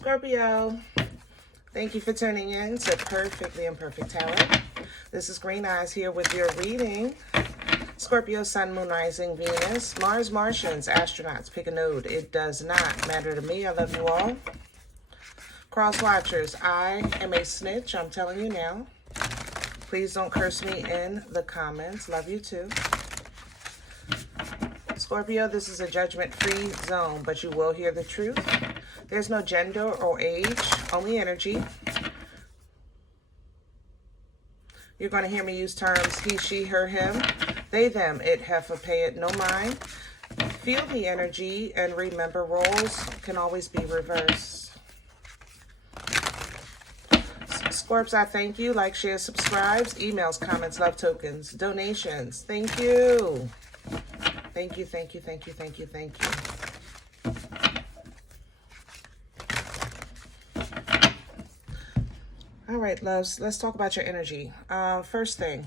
Scorpio, thank you for tuning in to Perfectly Imperfect Tarot. This is Green Eyes here with your reading. Scorpio, Sun, Moon, Rising, Venus, Mars, Martians, astronauts, pick a node. It does not matter to me. I love you all. Cross watchers, I am a snitch. I'm telling you now. Please don't curse me in the comments. Love you too. Scorpio, this is a judgment-free zone, but you will hear the truth. There's no gender or age, only energy. You're going to hear me use terms he, she, her, him, they, them, it, heifer, pay it, no mind. Feel the energy and remember roles can always be reversed. Scorps, I thank you. Like, share, subscribes, emails, comments, love tokens, donations. Thank you. Thank you, thank you, thank you, thank you, thank you. All right, loves, let's talk about your energy. First thing,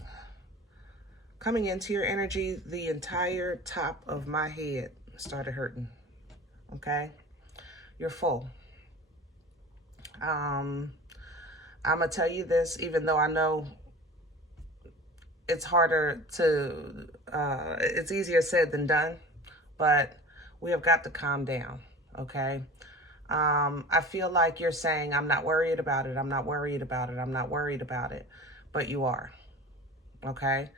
coming into your energy, the entire top of my head started hurting, okay? You're full. I'm going to tell you this, even though I know it's harder to, it's easier said than done, but we have got to calm down, okay? I feel like you're saying, I'm not worried about it, I'm not worried about it, I'm not worried about it, but you are, okay?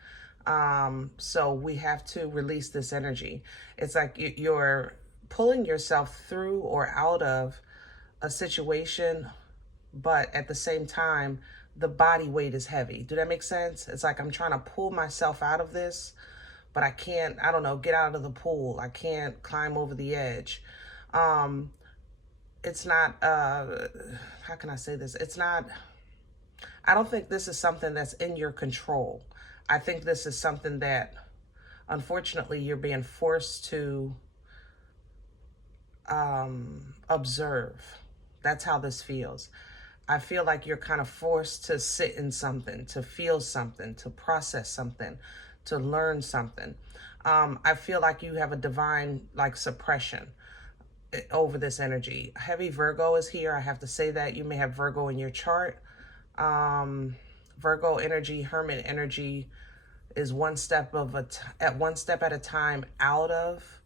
So we have to release this energy. It's like you're pulling yourself through or out of a situation, but at the same time, the body weight is heavy. Do that make sense? It's like I'm trying to pull myself out of this, but I can't, I don't know, get out of the pool. I can't climb over the edge. It's not, how can I say this? It's not, I don't think this is something that's in your control. I think this is something that, unfortunately, you're being forced to observe. That's how this feels. I feel like you're kind of forced to sit in something, to feel something, to process something, to learn something. I feel like you have a divine, like, suppression over this energy. Heavy Virgo is here. I have to say that. You may have Virgo in your chart. Virgo energy, Hermit energy is one step at a time out of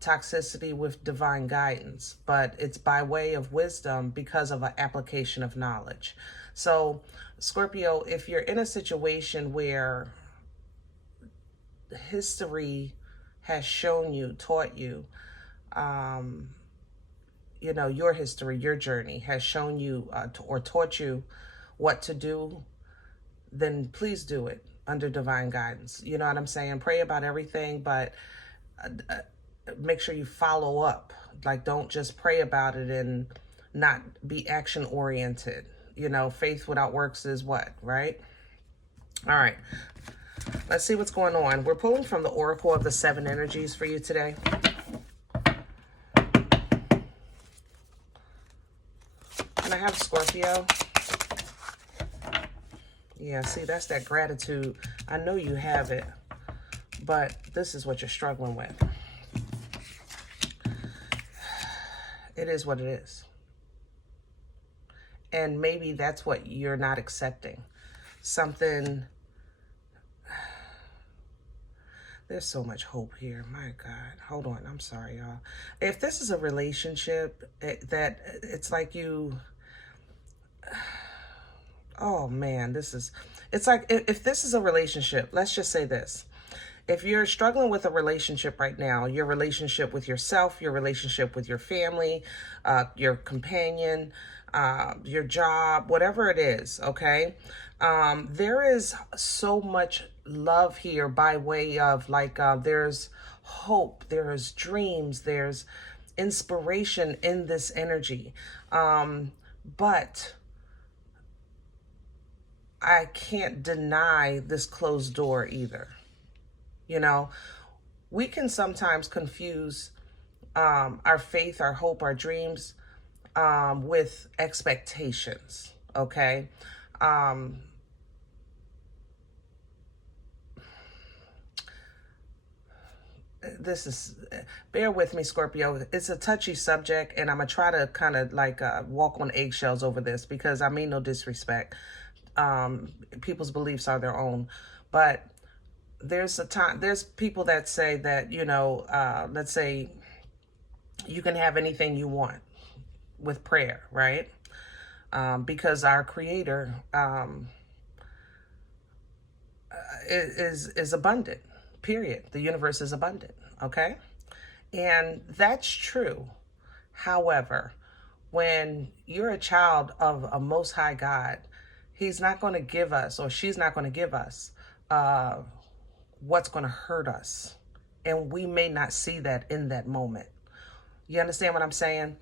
toxicity with divine guidance, but it's by way of wisdom because of an application of knowledge. So Scorpio, if you're in a situation where history has shown you, taught you, you know, your history, your journey has shown you or taught you what to do, then please do it under divine guidance. You know what I'm saying? Pray about everything, but make sure you follow up. Like, don't just pray about it and not be action oriented. You know, faith without works is what, right? All right. Let's see what's going on. We're pulling from the Oracle of the Seven Energies for you today. And I have Scorpio. Yeah, see, that's that gratitude. I know you have it, but this is what you're struggling with. It is what it is. And maybe that's what you're not accepting. Something, there's so much hope here. My God. Hold on. I'm sorry, y'all. If this is a relationship that it's like you, oh man, it's like if this is a relationship, let's just say this. If you're struggling with a relationship right now, your relationship with yourself, your relationship with your family, your companion, your job, whatever it is, okay? There is so much love here by way of like, there's hope, there's dreams, there's inspiration in this energy. But I can't deny this closed door either. You know, we can sometimes confuse our faith, our hope, our dreams with expectations, okay? this is, bear with me, Scorpio. It's a touchy subject, and I'm gonna try to kind of like walk on eggshells over this, because I mean no disrespect. People's beliefs are their own, but there's people that say that, let's say you can have anything you want with prayer, right? Because our Creator is abundant, period. The universe is abundant, okay? And that's true. However, when you're a child of a Most High God, He's not going to give us, or she's not going to give us what's going to hurt us. And we may not see that in that moment. You understand what I'm saying?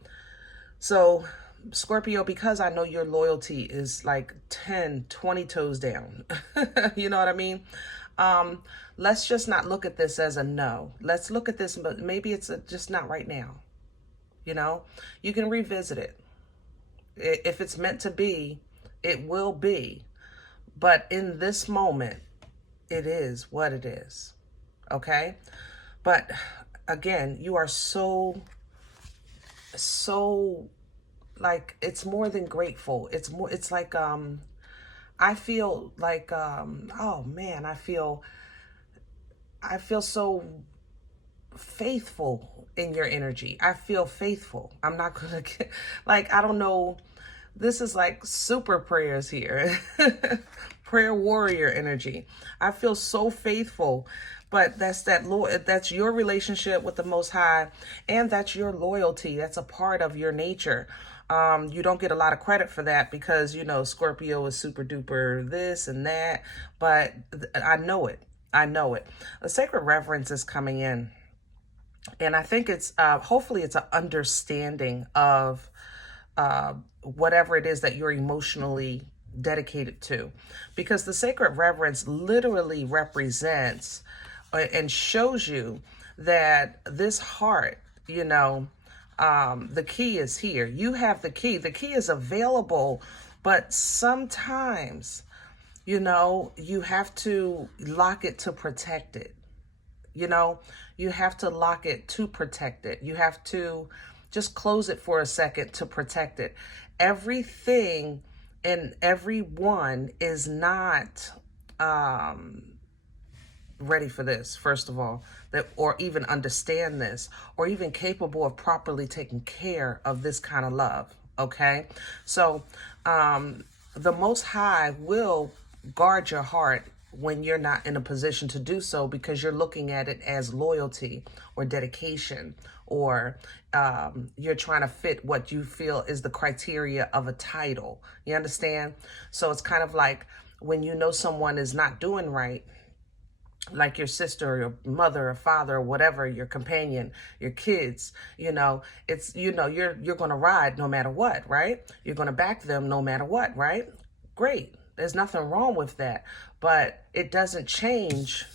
So, Scorpio, because I know your loyalty is like 10, 20 toes down. You know what I mean? Let's just not look at this as a no. Let's look at this, but maybe it's just not right now. You can revisit it. If it's meant to be, it will be. But in this moment, it is what it is. Okay? But again, you are so like, it's more than grateful. It's like, I feel like, oh man, I feel so faithful in your energy. I feel faithful. I'm not gonna get, like, I don't know. This is like super prayers here. Prayer warrior energy. I feel so faithful, but that's your relationship with the Most High, and that's your loyalty. That's a part of your nature. You don't get a lot of credit for that because, Scorpio is super duper this and that, but I know it. A sacred reverence is coming in. And I think it's, hopefully it's an understanding of whatever it is that you're emotionally dedicated to. Because the sacred reverence literally represents and shows you that this heart, the key is here. You have the key. The key is available, but sometimes, you have to lock it to protect it. You have to lock it to protect it. You have to just close it for a second to protect it. Everything and everyone is not ready for this, first of all, or even understand this, or even capable of properly taking care of this kind of love. Okay? So the Most High will guard your heart when you're not in a position to do so, because you're looking at it as loyalty or dedication, or you're trying to fit what you feel is the criteria of a title. You understand? So it's kind of like when someone is not doing right, like your sister or your mother or father or whatever, your companion, your kids, it's, you're going to ride no matter what, right? You're going to back them no matter what, right? Great. There's nothing wrong with that, but it doesn't change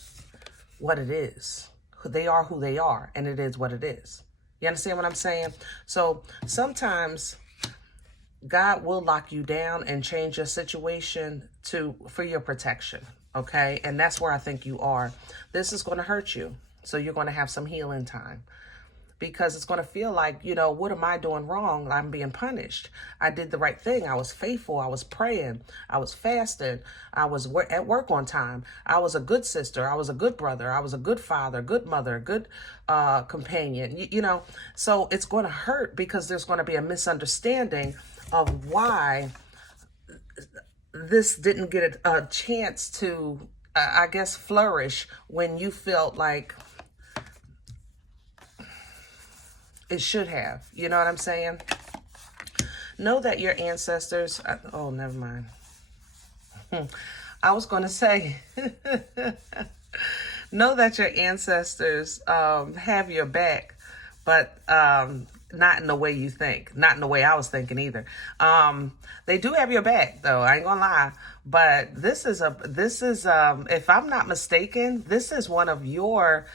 what it is. They are who they are, and it is what it is. You understand what I'm saying? So sometimes God will lock you down and change your situation for your protection, okay? And that's where I think you are. This is going to hurt you, so you're going to have some healing time. Because it's going to feel like, what am I doing wrong? I'm being punished. I did the right thing. I was faithful. I was praying. I was fasting. I was at work on time. I was a good sister. I was a good brother. I was a good father, good mother, good companion. So it's going to hurt because there's going to be a misunderstanding of why this didn't get a chance to, I guess, flourish when you felt like it should have. You know what I'm saying? Know that your ancestors... oh, never mind. I was going to say... know that your ancestors have your back, but not in the way you think. Not in the way I was thinking either. They do have your back, though. I ain't gonna lie. But this is, if I'm not mistaken, this is one of your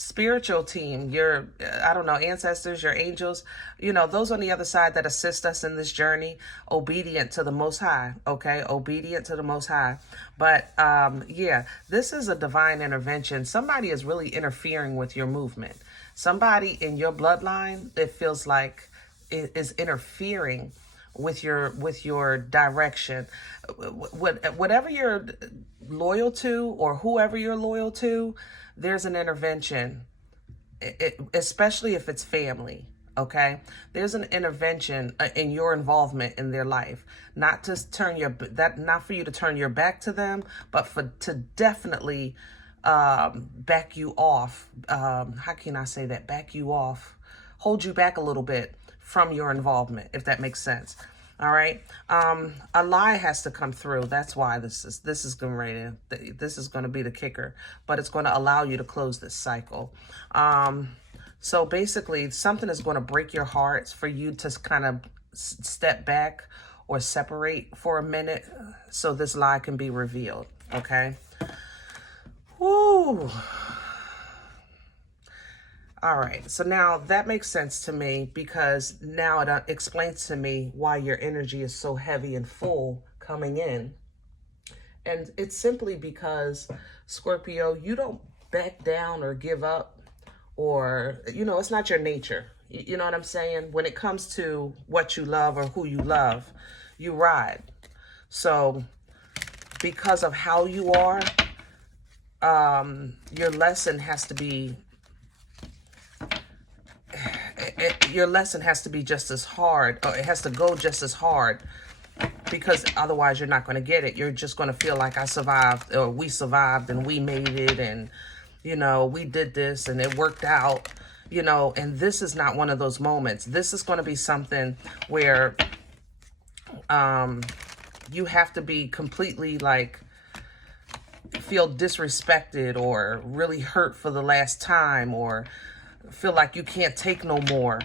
spiritual team, your, I don't know, ancestors, your angels, those on the other side that assist us in this journey, obedient to the Most High, okay? Obedient to the Most High. But yeah, this is a divine intervention. Somebody is really interfering with your movement. Somebody in your bloodline, it feels like, is interfering with your direction. Whatever you're loyal to, or whoever you're loyal to, there's an intervention, especially if it's family. Okay, there's an intervention in your involvement in their life, not to not for you to turn your back to them, but to definitely back you off. How can I say that? Back you off, hold you back a little bit from your involvement, if that makes sense. All right. A lie has to come through. That's why this is going to be the kicker, but it's going to allow you to close this cycle. So basically, something is going to break your hearts for you to kind of step back or separate for a minute so this lie can be revealed. Okay. Woo. All right, so now that makes sense to me, because now it explains to me why your energy is so heavy and full coming in. And it's simply because, Scorpio, you don't back down or give up, or, it's not your nature. You know what I'm saying? When it comes to what you love or who you love, you ride. So because of how you are, your lesson has to be just as hard, or it has to go just as hard, because otherwise you're not going to get it. You're just going to feel like I survived, or we survived and we made it, and we did this and it worked out, and this is not one of those moments. This is going to be something where you have to be completely feel disrespected, or really hurt for the last time, or feel like you can't take no more,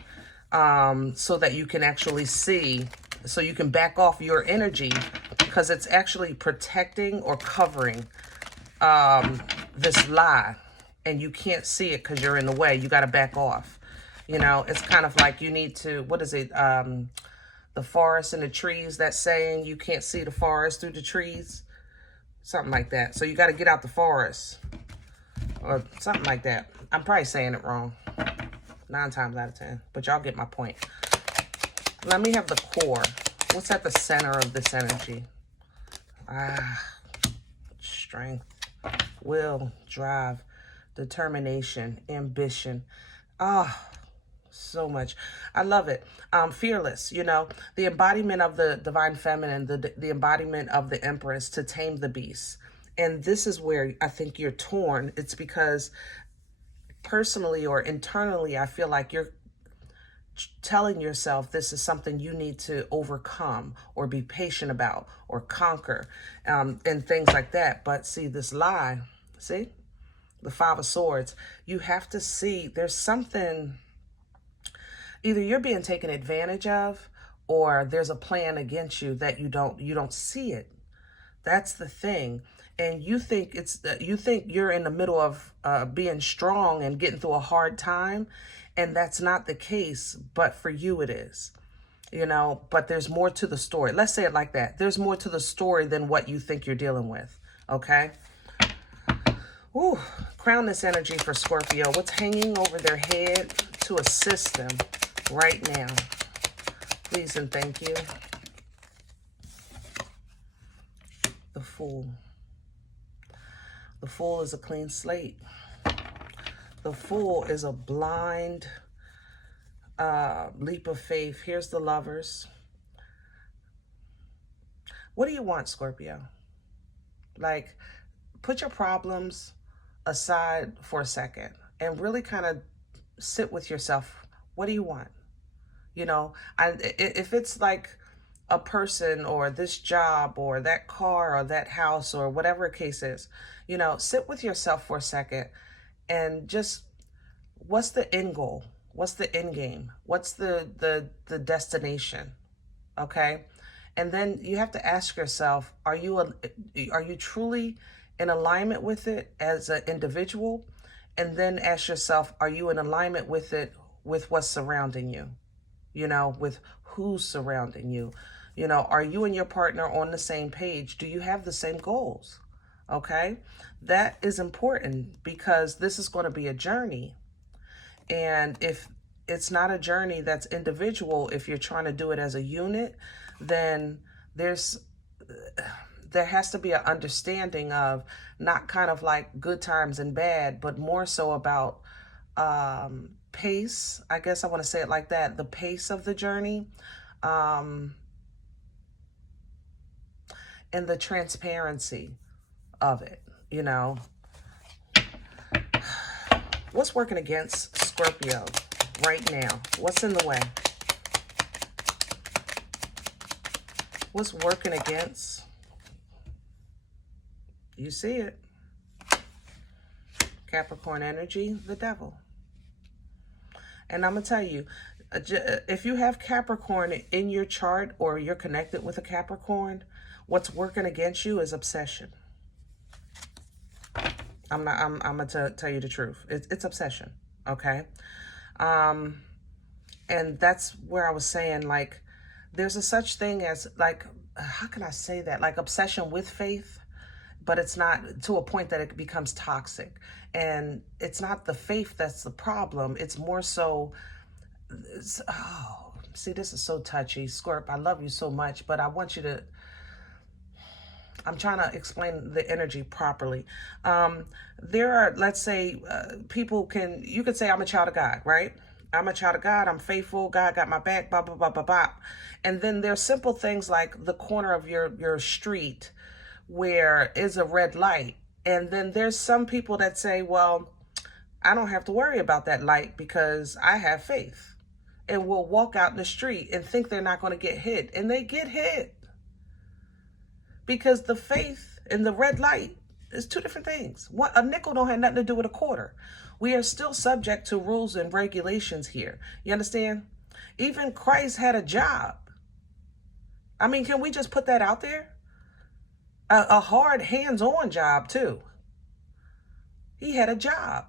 so that you can actually see, so you can back off your energy, because it's actually protecting or covering this lie, and you can't see it because you're in the way. You got to back off. It's kind of like you need to, what is it, the forest and the trees, that saying, you can't see the forest through the trees, something like that. So you got to get out the forest, or something like that. I'm probably saying it wrong 9 times out of 10, but y'all get my point. Let me have the core. What's at the center of this energy? Strength, will, drive, determination, ambition. So much. I love it. Fearless, the embodiment of the divine feminine, the embodiment of the empress, to tame the beast. And this is where I think you're torn. It's because personally or internally, I feel like you're telling yourself this is something you need to overcome, or be patient about, or conquer, and things like that. But see, this lie, see, the 5 of Swords, you have to see there's something, either you're being taken advantage of, or there's a plan against you that you don't see it. That's the thing. And you think you're in the middle of being strong and getting through a hard time, and that's not the case. But for you, it is. But there's more to the story. Let's say it like that. There's more to the story than what you think you're dealing with. Okay. Ooh, crown this energy for Scorpio. What's hanging over their head to assist them right now? Please and thank you. The Fool. The Fool is a clean slate. The Fool is a blind leap of faith. Here's the Lovers. What do you want, Scorpio? Put your problems aside for a second and really kind of sit with yourself. What do you want? If it's like a person, or this job, or that car, or that house, or whatever the case is, sit with yourself for a second and just, what's the end goal? What's the end game? What's the destination? Okay. And then you have to ask yourself, are you truly in alignment with it as an individual? And then ask yourself, are you in alignment with it, with what's surrounding you? You know, with who's surrounding you? You know, are you and your partner on the same page? Do you have the same goals? Okay, that is important because this is going to be a journey. And if it's not a journey that's individual, if you're trying to do it as a unit, then there has to be an understanding of not kind of like good times and bad, but more so about pace. I guess I want to say it like that, the pace of the journey, and the transparency of it, you know. What's working against Scorpio right now? What's in the way? What's working against? You see it. Capricorn energy, the devil. And I'm going to tell you, if you have Capricorn in your chart or you're connected with a Capricorn, what's working against you is obsession. I'm going to tell you the truth. It's obsession, okay? And that's where I was saying, like, there's a such thing as, like, how can I say that? Like obsession with faith, but it's not to a point that it becomes toxic. And it's not the faith that's the problem. It's more so, oh, see, this is so touchy. Scorp, I love you so much, but I want you to, I'm trying to explain the energy properly. There are, let's say, you could say I'm a child of God, right? I'm a child of God. I'm faithful. God got my back, blah, blah, blah, blah, blah. And then there's simple things like the corner of your street where is a red light. And then there's some people that say, well, I don't have to worry about that light because I have faith. And will walk out in the street and think they're not going to get hit. And they get hit. Because the faith and the red light is two different things. A nickel don't have nothing to do with a quarter. We are still subject to rules and regulations here. You understand? Even Christ had a job. I mean, can we just put that out there? A hard hands-on job too. He had a job.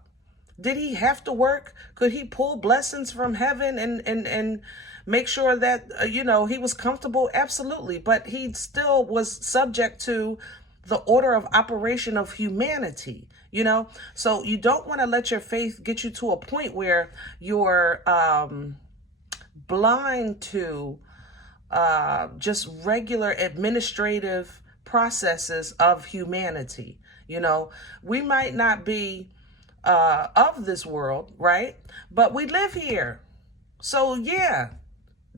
Did he have to work? Could he pull blessings from heaven and make sure that, he was comfortable? Absolutely. But he still was subject to the order of operation of humanity, So you don't want to let your faith get you to a point where you're blind to just regular administrative processes of humanity. We might not be of this world, right? But we live here. So yeah,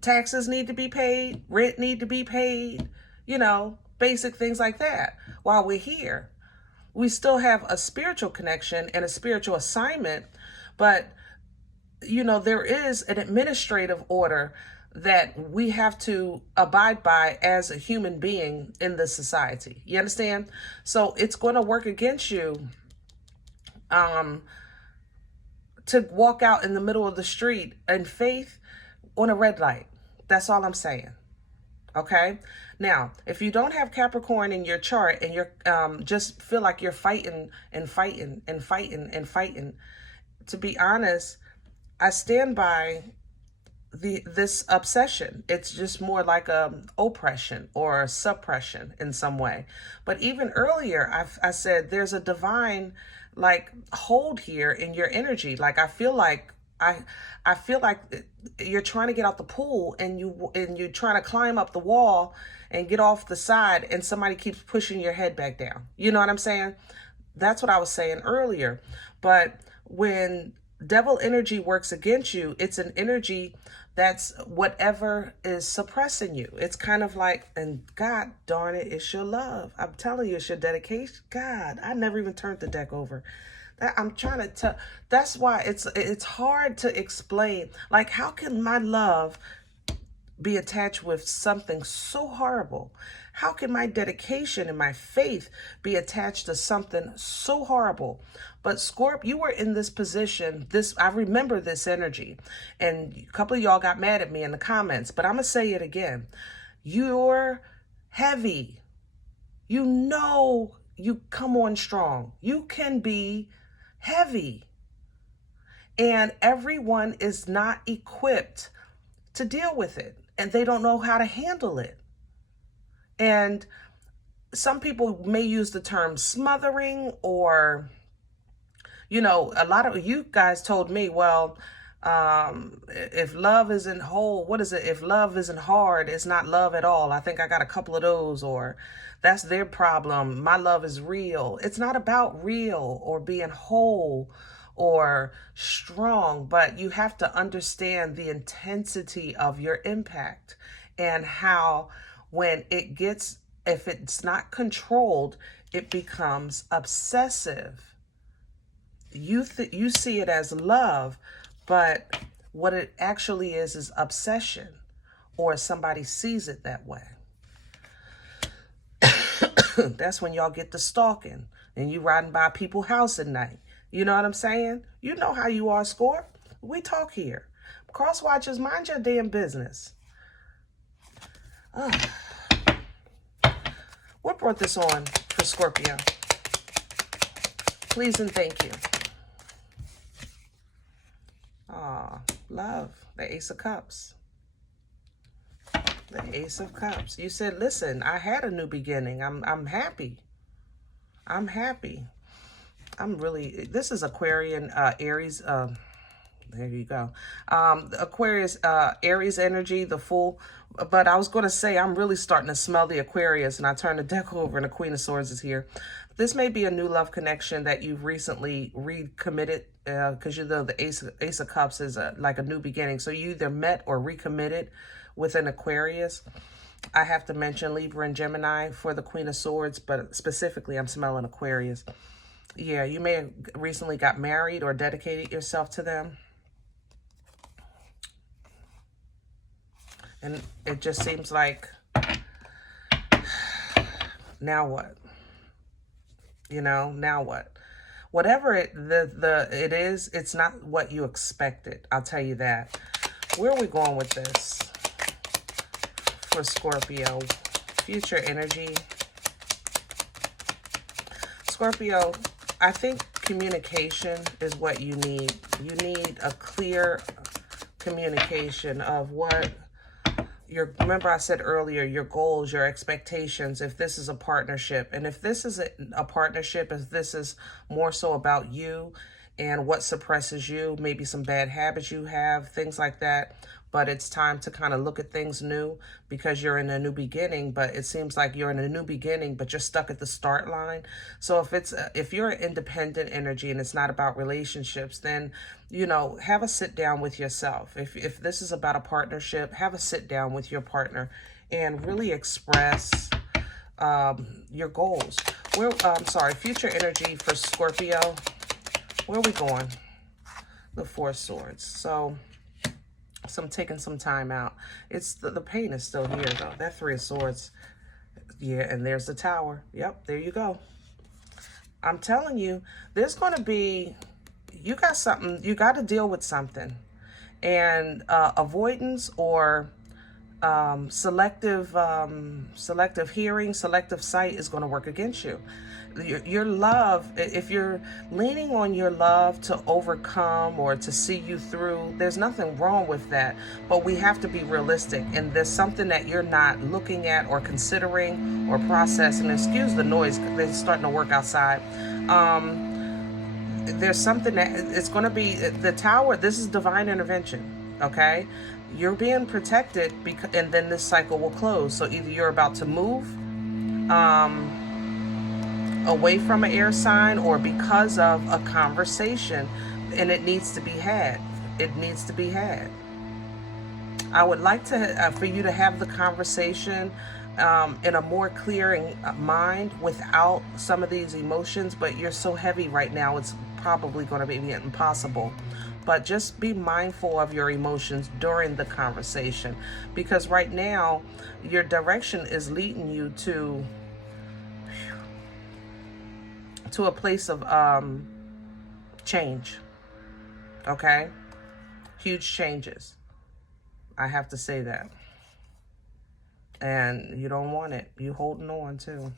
taxes need to be paid, rent need to be paid, basic things like that. While we're here, we still have a spiritual connection and a spiritual assignment, but there is an administrative order that we have to abide by as a human being in this society. You understand? So it's going to work against you to walk out in the middle of the street in faith on a red light. That's all I'm saying. Okay? Now, if you don't have Capricorn in your chart and you're just feel like you're fighting and fighting and fighting and fighting, to be honest, I stand by this obsession. It's just more like oppression or suppression in some way. But even earlier, I said there's a divine hold here in your energy. Like I feel like you're trying to get out the pool and you're trying to climb up the wall and get off the side, and somebody keeps pushing your head back down. You know what I'm saying? That's what I was saying earlier. But when devil energy works against you, it's an energy that's whatever is suppressing you. It's kind of like, and God darn it, it's your love. I'm telling you, it's your dedication. God, I never even turned the deck over. I'm trying to tell. That's why it's hard to explain. Like, how can my love be attached with something so horrible? How can my dedication and my faith be attached to something so horrible? But Scorp, you were in this position. I remember this energy, and a couple of y'all got mad at me in the comments, but I'm gonna say it again. You're heavy. You come on strong. You can be heavy. And everyone is not equipped to deal with it, and they don't know how to handle it. And some people may use the term smothering, or, you know, a lot of you guys told me, well, if love isn't whole, what is it? If love isn't hard, it's not love at all. I think I got a couple of those. Or that's their problem. My love is real. It's not about real or being whole or strong, but you have to understand the intensity of your impact, and how when it gets, if it's not controlled, it becomes obsessive. You see it as love, but what it actually is obsession, or somebody sees it that way. That's when y'all get to stalking and you riding by people's house at night. You know what I'm saying? You know how you are, Scorp. We talk here. Cross watchers, mind your damn business. What brought this on for Scorpio? Please and thank you. Love, the Ace of Cups. The Ace of Cups. You said, listen, I had a new beginning. I'm happy. I'm happy. I'm really, this is Aquarian, Aries, there you go. Aquarius, Aries energy, the Fool. But I was going to say, I'm really starting to smell the Aquarius, and I turn the deck over and the Queen of Swords is here. This may be a new love connection that you've recently recommitted, because you know the Ace of Cups is like a new beginning. So you either met or recommitted with an Aquarius. I have to mention Libra and Gemini for the Queen of Swords, but specifically I'm smelling Aquarius. Yeah, you may have recently got married or dedicated yourself to them. And it just seems like, now what? You know, now what? Whatever it is, it's not what you expected. I'll tell you that. Where are we going with this for Scorpio? Future energy. Scorpio, I think communication is what you need. You need a clear communication of what remember I said earlier, your goals, your expectations, if this is a partnership. And if this is a partnership, if this is more so about you and what suppresses you, maybe some bad habits you have, things like that. But it's time to kind of look at things new, because you're in a new beginning, but it seems like you're in a new beginning, but you're stuck at the start line. So if you're an independent energy and it's not about relationships, then, you know, have a sit down with yourself. If this is about a partnership, have a sit down with your partner and really express your goals. Future energy for Scorpio. Where are we going? The Four of Swords. So I'm taking some time out. It's the pain is still here though. That Three of Swords. Yeah, and there's the Tower. Yep, there you go. I'm telling you, there's going to be, you got something, you got to deal with something. And avoidance or selective hearing, selective sight is going to work against you. Your love, if you're leaning on your love to overcome or to see you through, there's nothing wrong with that. But we have to be realistic. And there's something that you're not looking at or considering or processing. Excuse the noise, they're starting to work outside. There's something that it's going to be the Tower. This is divine intervention. Okay. You're being protected, and then this cycle will close. So either you're about to move away from an air sign, or because of a conversation, and it needs to be had. It needs to be had. I would like to for you to have the conversation in a more clearing mind without some of these emotions, but you're so heavy right now, it's probably going to be impossible. But just be mindful of your emotions during the conversation, because right now your direction is leading you to a place of change. Okay? Huge changes. I have to say that. And you don't want it. You holding on too.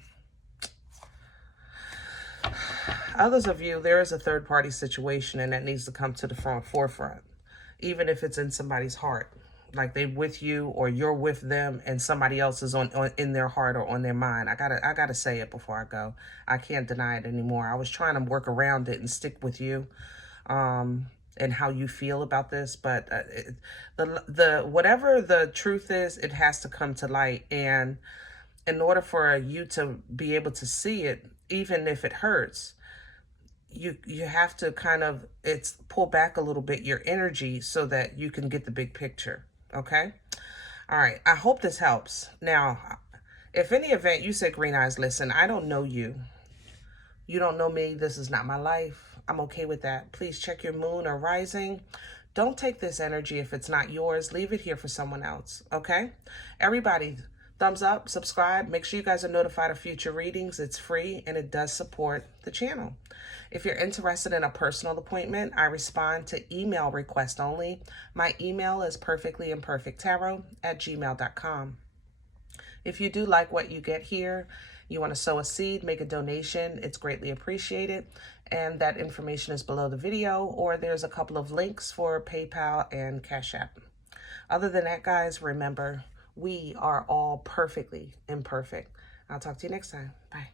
others of you, there is a third party situation and that needs to come to the forefront, even if it's in somebody's heart. Like they with you or you're with them and somebody else is on in their heart or on their mind. I gotta say it before I go. I can't deny it anymore. I was trying to work around it and stick with you, and how you feel about this, but the whatever the truth is, it has to come to light. And in order for you to be able to see it, even if it hurts, you have to kind of pull back a little bit your energy so that you can get the big picture. Okay. All right. I hope this helps. Now, if any event you said, Green Eyes, listen, I don't know you. You don't know me. This is not my life. I'm okay with that. Please check your moon or rising. Don't take this energy if it's not yours. Leave it here for someone else. Okay. Everybody, thumbs up, subscribe. Make sure you guys are notified of future readings. It's free and it does support the channel. If you're interested in a personal appointment, I respond to email request only. My email is perfectlyimperfecttarot@gmail.com. If you do like what you get here, you want to sow a seed, make a donation, it's greatly appreciated. And that information is below the video, or there's a couple of links for PayPal and CashApp. Other than that, guys, remember, we are all perfectly imperfect. I'll talk to you next time. Bye.